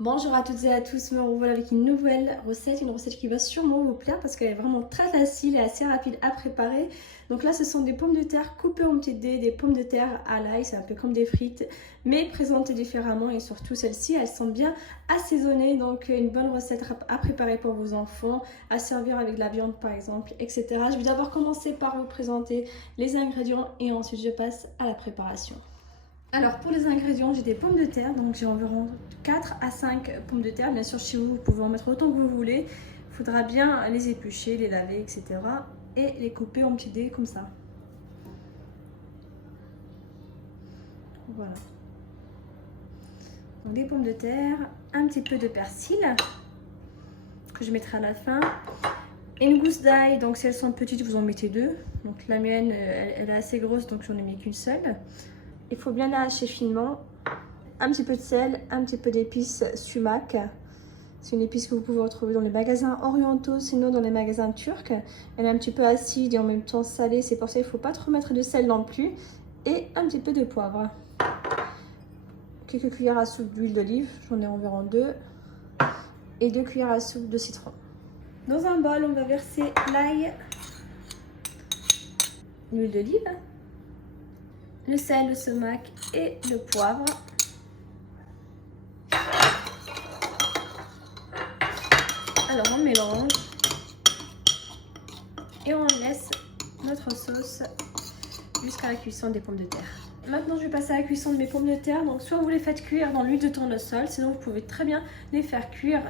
Bonjour à toutes et à tous, me revoilà avec une nouvelle recette, une recette qui va sûrement vous plaire parce qu'elle est vraiment très facile et assez rapide à préparer. Donc là ce sont des pommes de terre coupées en petits dés, des pommes de terre à l'ail, c'est un peu comme des frites mais présentées différemment et surtout celles-ci elles sont bien assaisonnées, donc une bonne recette à préparer pour vos enfants, à servir avec de la viande par exemple, etc. Je vais d'abord commencer par vous présenter les ingrédients et ensuite je passe à la préparation. Alors pour les ingrédients, j'ai des pommes de terre, donc j'ai environ 4 à 5 pommes de terre. Bien sûr chez vous, vous pouvez en mettre autant que vous voulez. Il faudra bien les éplucher, les laver, etc. Et les couper en petits dés comme ça. Voilà. Donc des pommes de terre, un petit peu de persil que je mettrai à la fin. Et une gousse d'ail, donc si elles sont petites, vous en mettez deux. Donc la mienne, elle est assez grosse, donc j'en ai mis qu'une seule. Il faut bien la hacher finement. Un petit peu de sel, un petit peu d'épices sumac. C'est une épice que vous pouvez retrouver dans les magasins orientaux, sinon dans les magasins turcs. Elle est un petit peu acide et en même temps salée, c'est pour ça qu'il ne faut pas trop mettre de sel non plus. Et un petit peu de poivre. Quelques cuillères à soupe d'huile d'olive, j'en ai environ 2. Et 2 cuillères à soupe de citron. Dans un bol, on va verser l'ail, l'huile d'olive, le sel, le sumac et le poivre. Alors on mélange et on laisse notre sauce jusqu'à la cuisson des pommes de terre. Maintenant je vais passer à la cuisson de mes pommes de terre. Donc soit vous les faites cuire dans l'huile de tournesol, sinon vous pouvez très bien les faire cuire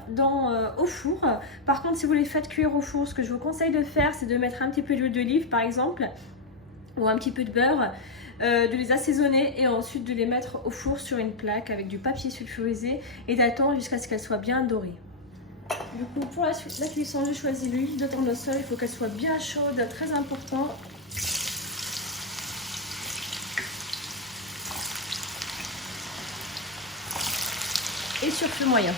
au four. Par contre si vous les faites cuire au four, ce que je vous conseille de faire, c'est de mettre un petit peu d'huile d'olive par exemple, ou un petit peu de beurre, de les assaisonner et ensuite de les mettre au four sur une plaque avec du papier sulfurisé et d'attendre jusqu'à ce qu'elles soient bien dorées. Du coup, pour la cuisson, j'ai choisi l'huile de tournesol. Il faut qu'elle soit bien chaude, très important. Et sur feu moyen.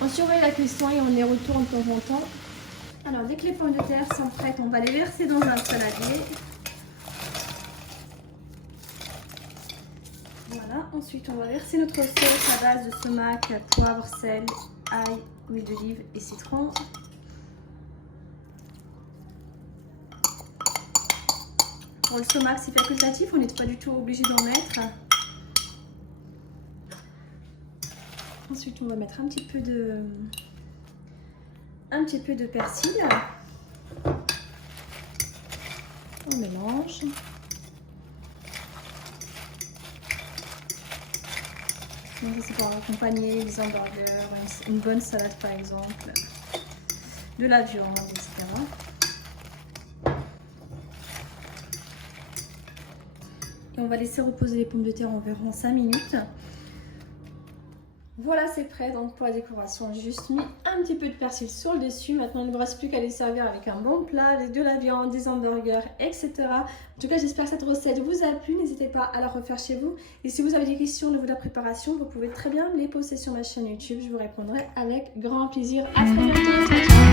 On surveille la cuisson et on les retourne de temps en temps. Alors, dès que les pommes de terre sont prêtes, on va les verser dans un saladier. Voilà, ensuite on va verser notre sauce à base de sumac, poivre, sel, ail, huile d'olive et citron. Pour le sumac, c'est facultatif, on n'est pas du tout obligé d'en mettre. Ensuite, on va mettre un petit peu de persil. On mélange. Donc c'est pour accompagner les hamburgers, une bonne salade par exemple, de la viande, etc. Et on va laisser reposer les pommes de terre environ 5 minutes. Voilà, c'est prêt. Donc pour la décoration, j'ai juste mis un petit peu de persil sur le dessus. Maintenant, il ne me reste plus qu'à les servir avec un bon plat, avec de la viande, des hamburgers, etc. En tout cas, j'espère que cette recette vous a plu. N'hésitez pas à la refaire chez vous. Et si vous avez des questions au niveau de la préparation, vous pouvez très bien me les poser sur ma chaîne YouTube. Je vous répondrai avec grand plaisir. À très bientôt. Ciao, ciao.